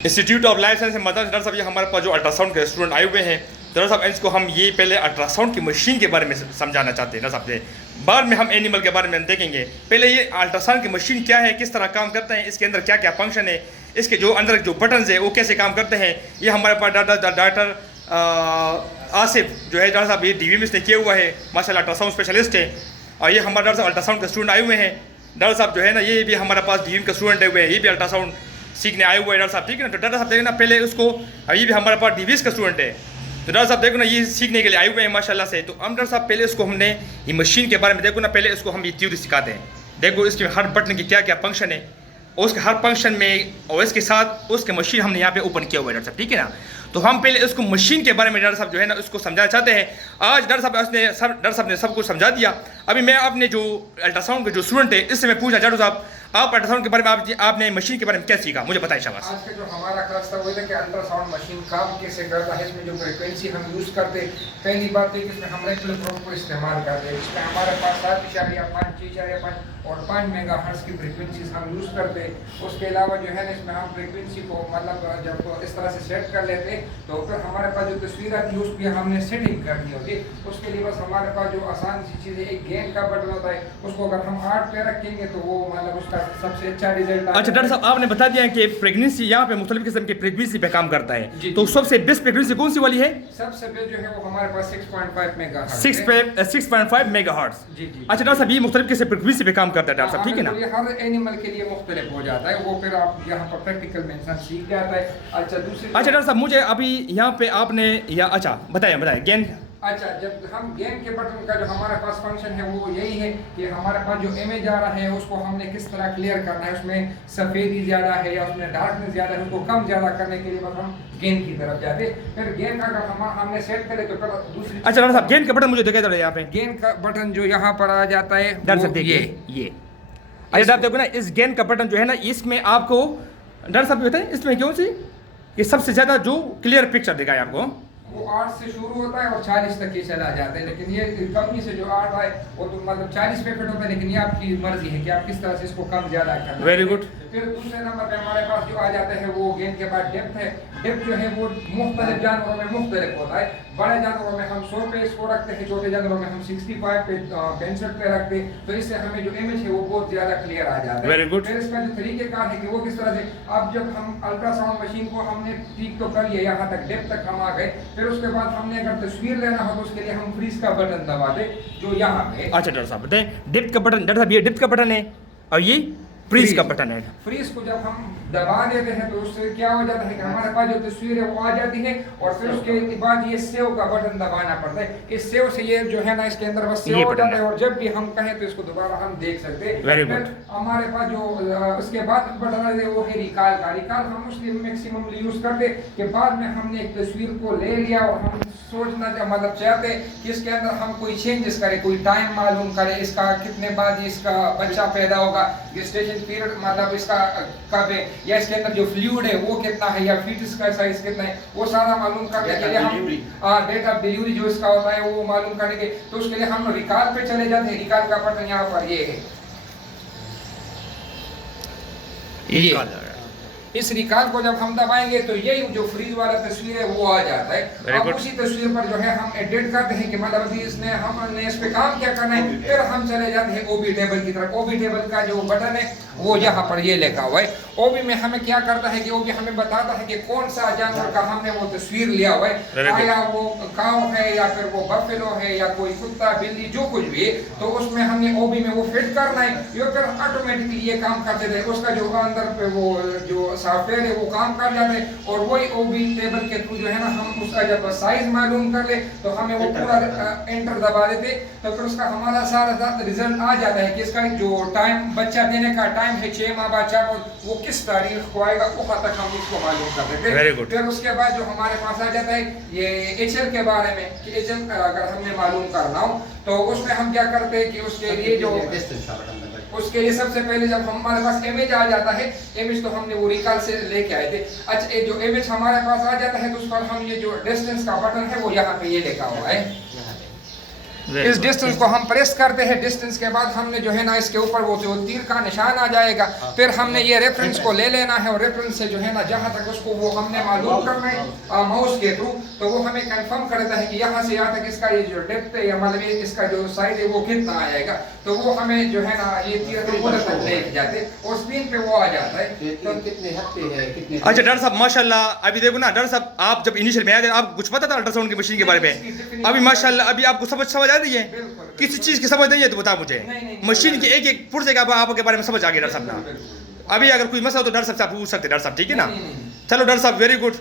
Institute of life science मदद doctor साहब ये हमारे पास जो अल्ट्रासाउंड के स्टूडेंट आए हुए हैं डॉक्टर साहब इनको हम ये पहले अल्ट्रासाउंड की मशीन के बारे में समझाना चाहते हैं डॉक्टर साहब से। बाद में हम एनिमल के बारे में देखेंगे। पहले ये अल्ट्रासाउंड की मशीन क्या है, किस तरह काम करते हैं, इसके अंदर क्या क्या फंक्शन है, इसके जो अंदर जो बटन है वो कैसे काम करते हैं, ये हमारे पास डॉक्टर आसिफ जो है डॉक्टर साहब ये DVMS ने किया हुआ है, माशाल्लाह अल्ट्रासाउंड स्पेशलिस्ट है। और ये हमारे डॉक्टर साहब अल्ट्रासाउंड के स्टूडेंट आए हुए हैं। डॉक्टर साहब जो है ना ये भी हमारे पास DVM के स्टूडेंट हुए हैं, ये भी अल्ट्रासाउंड सीखने आए हुए हैं डॉक्टर साहब, ठीक है ना। तो डॉक्टर साहब देखना पहले उसको, ये भी हमारे पास DVS का स्टूडेंट है, तो डॉक्टर साहब देखो ना ये सीखने के लिए आए हुए हैं माशाल्लाह से। तो हम डॉक्टर साहब पहले इसको हमने ये मशीन के बारे में देखो ना, पहले इसको हम ये थ्योरी सिखाते हैं। देखो इसके हर बटन की क्या क्या फंक्शन है और उसके हर फंक्शन में और इसके साथ उसके मशीन हमने यहाँ पे ओपन किया हुआ है डॉक्टर साहब, ठीक है ना। तो हम पहले इसको मशीन के बारे में डॉक्टर साहब जो है ना उसको समझाना चाहते हैं। आज डॉक्टर साहब ने सब कुछ समझा दिया। अभी मैं अपने जो अल्ट्रासाउंड के जो स्टूडेंट है इससे मैं पूछना चाहता हूँ साहब, आप अल्ट्रासाउंड के बारे में आपने मशीन के बारे में क्या सीखा, मुझे बताइए शाबाश। आज का जो हमारा क्लास था वो था कि अल्ट्रासाउंड मशीन काम कैसे करता है, इसमें जो फ्रिक्वेंसी हम यूज़ करते। पहली बात है कि इसमें हम रेगुलर प्रोब को इस्तेमाल करते हैं। इसमें हमारे पास 7.5 6.5 और 5 मेगाहर्ट्ज़ की फ्रिक्वेंसीज हम यूज़ करते। उसके अलावा जो है ना इसमें हम फ्रिक्वेंसी को मतलब जब इस तरह से सेट कर लेते तो फिर हमारे पास जो तस्वीर आती है उसकी हमने सेटिंग करनी होती। उसके लिए बस हमारे पास जो आसान सी चीज़ है, एक गेन का बटन होता है, उसको अगर हम 8 पे रखेंगे तो वो मतलब उसका सबसे अच्छा रिजल्ट। अच्छा डॉक्टर साहब आपने बता दिया कि फ्रीक्वेंसी यहाँ पे मुख्तलिफ किस्म की फ्रीक्वेंसी पे काम करता है, तो सबसे बेस्ट फ्रीक्वेंसी कौन सी वाली है? सबसे बेस्ट जो है वो हमारे पास 6.5 मेगाहर्ट्ज़ 6.5 मेगाहर्ट्ज़। जी जी। अच्छा डॉक्टर साहब ये मुख्तलिफ किस्म फ्रीक्वेंसी पे काम करता है डॉक्टर साहब, ठीक है ना। ये हर एनिमल के लिए मुख्तलिफ हो जाता है, वो फिर आप यहाँ पर प्रैक्टिकल में इंसान सीख जाता है। अच्छा दूसरी, अच्छा डॉक्टर साहब मुझे अभी यहाँ पे आपने या अच्छा बताइए गेन। अच्छा जब हम गेम के बटन का जो हमारे पास फंक्शन है वो यही है कि हमारे पास जो इमेज आ रहा है उसको हमने किस तरह क्लियर करना है, उसमें सफ़ेदी ज़्यादा है या उसमें डार्कनेस ज़्यादा है, उसको कम ज़्यादा करने के लिए बस हम गेम की तरफ जाते। फिर गेम का अगर हमने सेट करे तो फिर दूसरी। अच्छा डॉक्टर साहब गेन का बटन मुझे दिखाई दे रहा है यहाँ पे, गेम का बटन जो यहाँ पर आ जाता है डॉक्टर साहब देखिए ये। अच्छा आप देखो ना इस गेन का बटन जो है ना इसमें आपको डॉक्टर साहब बताएं इसमें क्यों सी ये सबसे ज़्यादा जो क्लियर पिक्चर दिखाए आपको, वो 8 से शुरू होता है और 40 तक ये चला जाता है। लेकिन ये कंपनी से जो 8 है वो तो मतलब 40 पे फिट होता है, लेकिन ये आपकी मर्जी है कि आप किस तरह से इसको कम ज़्यादा करना। Very good. फिर दूसरे नंबर पे हमारे पास जो आ जाता है वो गेंद के बाद डेप्थ है। डेप्थ जो है वो मुख्तलिफ जानवरों में मुख्तलिफ होता है। बड़े जानवरों में हम 100 पे इसको रखते हैं, छोटे जानवरों में हम 65 पे 65 पे रखते हैं, तो इससे हमें जो इमेज है वो बहुत ज़्यादा क्लियर आ जाता है। Very good. फिर इसका जो तरीक़ेकार है कि वो किस तरह से, अब जब हम अल्ट्रासाउंड मशीन को हमने ठीक तो कर लिया, यहाँ तक डेप्थ तक हम आ गए, फिर उसके बाद हमने अगर तस्वीर लेना हो तो उसके लिए हम फ्रीज का बटन दबा दे जो यहाँ पे। अच्छा डॉक्टर साहब बताएं डिप्थ का बटन, डॉक्टर साहब ये डिप्थ का बटन है और ये फ्रीज का बटन है। फ्रीज को जब हम दबा देते हैं तो उससे क्या हो जाता है कि हमारे पास जो तस्वीर है वो आ जाती है और फिर उसके बाद ये सेव का बटन दबाना पड़ता है। इस सेव से ये जो है ना इसके अंदर बस सेव हो जाता है और जब भी हम कहें तो इसको दोबारा हम देख सकते हैं। फिर हमारे पास जो उसके बाद बटन है वो है रिकॉल का। रिकॉल हम उसके मैक्सिमम यूज करते कि बाद में हमने एक तस्वीर को ले लिया और हम सोचना मतलब चाहते कि इसके अंदर हम कोई चेंजेस करें, कोई टाइम मालूम करें, इसका कितने बाद इसका बच्चा पैदा होगा, गेस्टेशन पीरियड मतलब इसका कब है, या इसके अंदर जो फ्लूइड है वो कितना है, या फीटस का साइज कितना है, वो सारा मालूम करने के लिए हम डेट ऑफ डिलीवरी जो इसका होता है वो मालूम करने के, तो उसके लिए हम रिकॉल पे चले जाते हैं। रिकॉल का बटन यहाँ पर ये है, इस रिकॉल को जब हम दबाएंगे तो यही जो फ्रीज वाला तस्वीर है वो आ जाता है। अब उसी तस्वीर पर जो है हम एडिट करते हैं कि मतलब अभी इसने हमने इस पे काम क्या करना है, फिर हम चले जाते हैं ओबी टेबल की तरफ। ओबी टेबल का जो बटन है वो यहाँ पर ये लिखा हुआ है। ओबी में हमें क्या करता है कि ओबी हमें बताता है कि कौन सा जानवर का हमने वो तस्वीर लिया हुआ है, आया वो काऊ है या फिर वो बफेलो है या कोई कुत्ता बिल्ली जो कुछ भी है, तो उसमें हमने ओबी में वो फिट करना है। ये फिर ऑटोमेटिकली ये काम करते थे, उसका जो अंदर पे वो जो सॉफ्टवेयर है वो काम कर जाते हैं और वही ओबी टेबल के थ्रू जो है ना हम उसका जब साइज मालूम कर ले तो हमें वो पूरा एंटर दबा देते, तो फिर उसका हमारा सारा रिजल्ट आ जाता है कि इसका जो टाइम बच्चा देने का टाइम है 6 माह बाद 4 माह, वो किस तारीख को आएगा वो तक हम उसको मालूम कर देते। फिर उसके बाद जो हमारे पास आ जाता है ये HL के बारे में कि HL अगर हमने मालूम करना हो तो उसमें हम क्या करते हैं कि उसके लिए जो उसके लिए सबसे पहले जब हमारे पास इमेज आ जाता है, इमेज तो हमने वो रिकॉल से लेके आए थे। अच्छा ये जो इमेज हमारे पास आ जाता है तो उस पर हम ये जो डिस्टेंस का बटन है वो यहाँ पे ये लिखा हुआ है, इस डिस्टेंस को हम प्रेस करते हैं, डिस्टेंस के बाद हमने जो है ना इसके ऊपर वो जो तीर का निशान आ जाएगा, फिर हमने ये रेफरेंस को ले लेना है और रेफरेंस से जो है ना जहाँ तक उसको वो हमने मालूम करना है माउस के थ्रू, तो वो हमें कंफर्म करता है कि यहाँ से यहाँ तक इसका ये जो डेप्थ है या मतलब ये इसका जो साइड है वो कितना आएगा, तो वो हमें जो है ना ये तीर के ऊपर तक ले जाते और स्क्रीन पे वो आ जाता है। तो कितने हफ्ते है कितने अच्छा डॉक्टर साहब माशाल्लाह, अभी देखो ना डॉक्टर साहब, आप जब इनिशियल में आए थे आप कुछ पता था अल्ट्रासाउंड की मशीन के बारे में? अभी माशाल्लाह अभी आपको समझ आ रही है? किसी चीज़ की समझ नहीं है तो बताओ मुझे। मशीन के एक एक पुर्जे का आपके बारे में समझ आ गया डॉक्टर साहब ना। अभी अगर कोई मसला हो तो डॉक्टर साहब से आप पूछ सकते हैं डॉक्टर साहब, ठीक है ना? चलो डॉक्टर साहब वेरी गुड।